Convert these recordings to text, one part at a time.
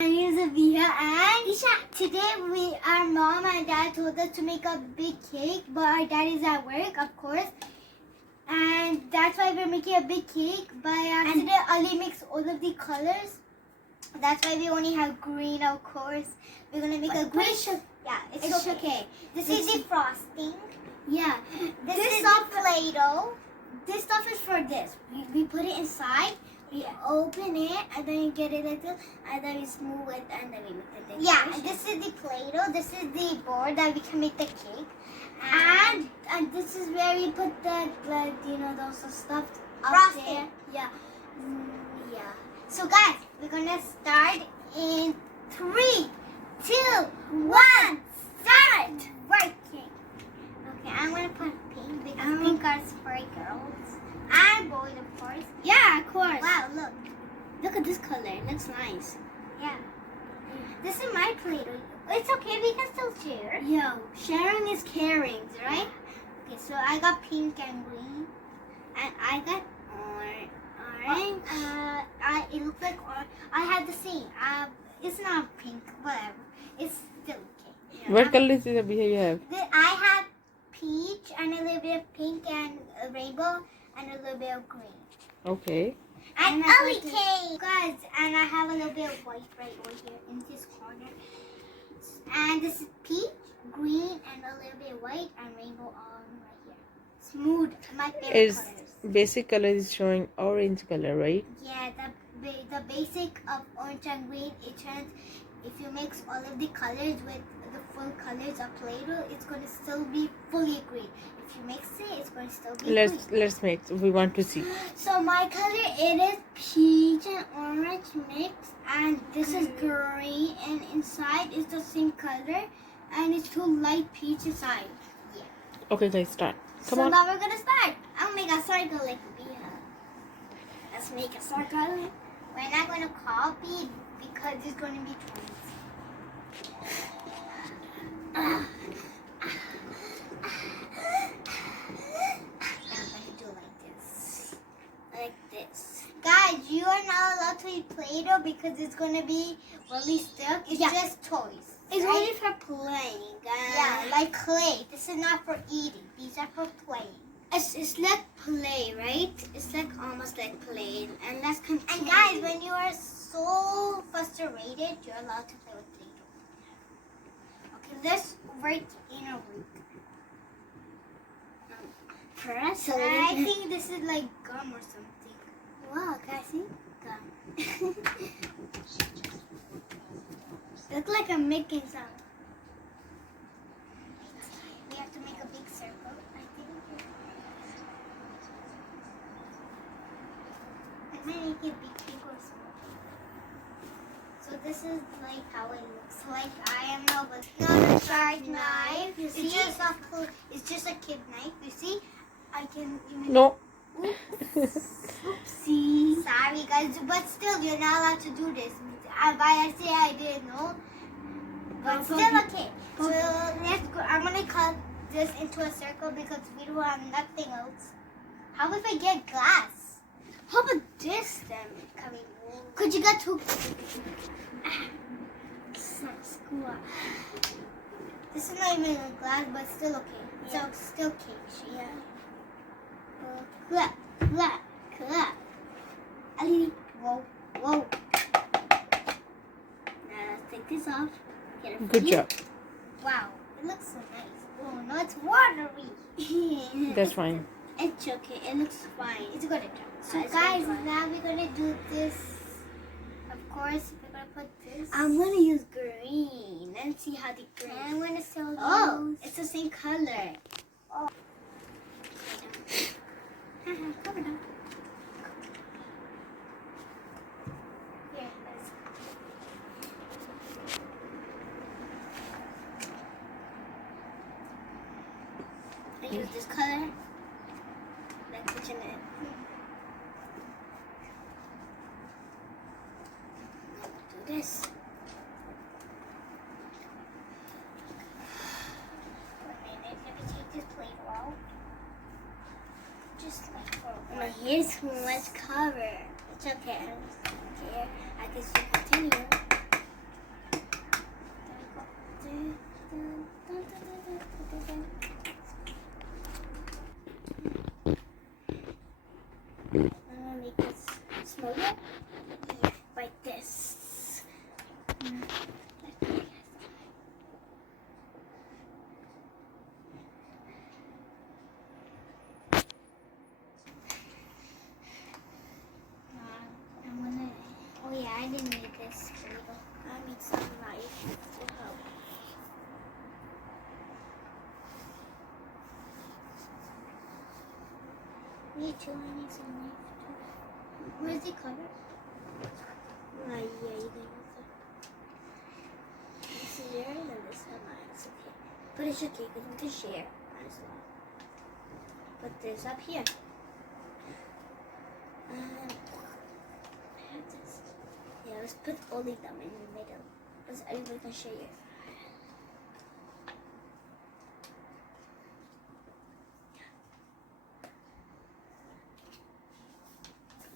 Here's abiha and Isha. Today our mom and dad told us to make a big cake, but our dad is at work, of course, and that's why we're making a big cake. By accident, Ali mixed all of the colors. That's why we only have green, of course. We're gonna make a green. Yeah, it's okay. This is the frosting. Yeah, this is the Play-Doh. This stuff is for this. We put it inside. We open it and then you get it like this, and then we smooth it and then we make the decoration. Yeah, and this is the Play-Doh. This is the board that we can make the cake. And this is where we put the those stuff up frosting. There. Yeah. Yeah. So guys, we're gonna start in 3, 2, 1, start working. Okay, I'm gonna put pink because pink is for girls. And boys, of course. Yeah, of course. Wow, look. Look at this color. It looks nice. Yeah. This is my Play-Doh. It's okay, we can still share. Yo, sharing is caring, right? Okay, so I got pink and green. And I got orange. It looks like orange. I had the same. It's not pink, whatever. It's still okay. Yeah. What color is the abiha you have? I have peach and a little bit of pink and a rainbow. And a little bit of green. Okay. And Ali cake, guys. And I have a little bit of white right over here in this corner. And this is peach, green, and a little bit of white and rainbow on right here. Smooth, my favorite colors. Basic color is showing orange color, right? Yeah, the basic of orange and green. It turns if you mix all of the colors with the full colors of Play-Doh, it's going to still be fully green. If you mix it, it's going to still be green. Let's mix. We want to see. So my color, it is peach and orange mix, and this is green, and inside is the same color, and it's too light peach inside. Yeah. Okay, guys, start. Come So on. now we're gonna start. I'll make a circle like abiha. Let's make a circle. We're not gonna copy because it's gonna be twins. I'm gonna do like this. Guys, you are not allowed to eat Play-Doh because it's gonna be really stuck. It's just toys. It's only for playing, guys. Yeah, like clay. This is not for eating. These are for playing. It's like play, right? It's like almost like play. And let's continue. And guys, when you are so frustrated, you're allowed to play with Play-Doh. Okay, let's work in a week. First, I think this is like gum or something. Wow, can I see? Gum. Look like I'm making some. We have to make a big circle, I think. I might make it big or small. So this is like how it looks like. I am not a sharp knife. You see? It's just a kid knife. You see? I can even. No. Oopsie. Sorry, guys, but still, you're not allowed to do this. I say I didn't know, but still okay. So let's go. I'm gonna cut this into a circle because we don't have nothing else. How if I get glass? How about this then? Coming. Could you get two? This is not even a glass, but still okay. Yeah. So still cake. Yeah. Clap. Ali. Whoa. Now let's take this off. Good job. Wow, it looks so nice. Oh no, it's watery. That's fine. It's okay. It looks fine. It's a good job. So guys, now we're gonna do this. Of course, we're gonna put this. I'm gonna use green. Let's see how the green. I'm gonna still use. Oh, it's the same color. Oh. Cover down. Here, guys. I use this color. Like pushing it. Do this. Let me take this plate out. Just like for my hair's too much cover. It's okay. I can still continue. this table. I need some knife to help. Me too, I need some knife too. Where's the cover? Yeah, you can use it. This is yours and this is mine. It's okay. But it's okay because we can share as well. Put this up here. And I have this. Yeah, let's put all of them in the middle. Because everybody can share.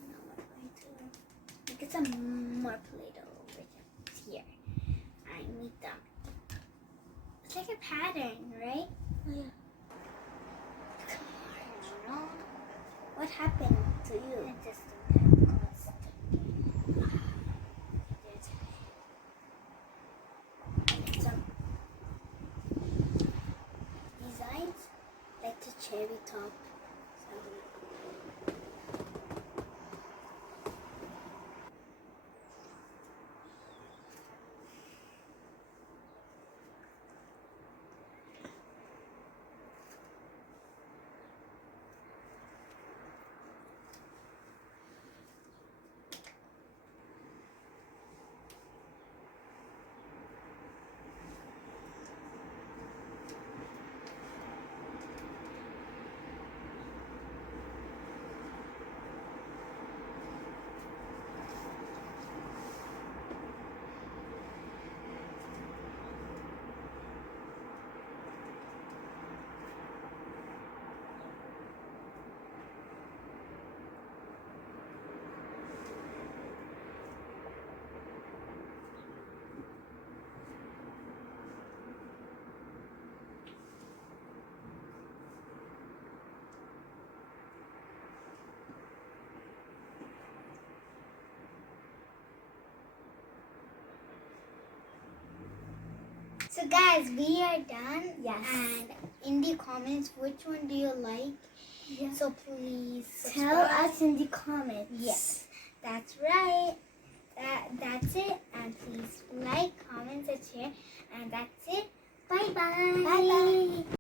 Now we're going to get some more Play-Doh over here. I need them. It's like a pattern, right? Oh, yeah. What happened to you? I just don't have some designs like the cherry top. So guys, we are done. Yes. And in the comments, which one do you like? Yes. So please Tell us in the comments. Yes, that's right. That's it. And please like, comment, and share. And that's it. Bye bye. Bye bye.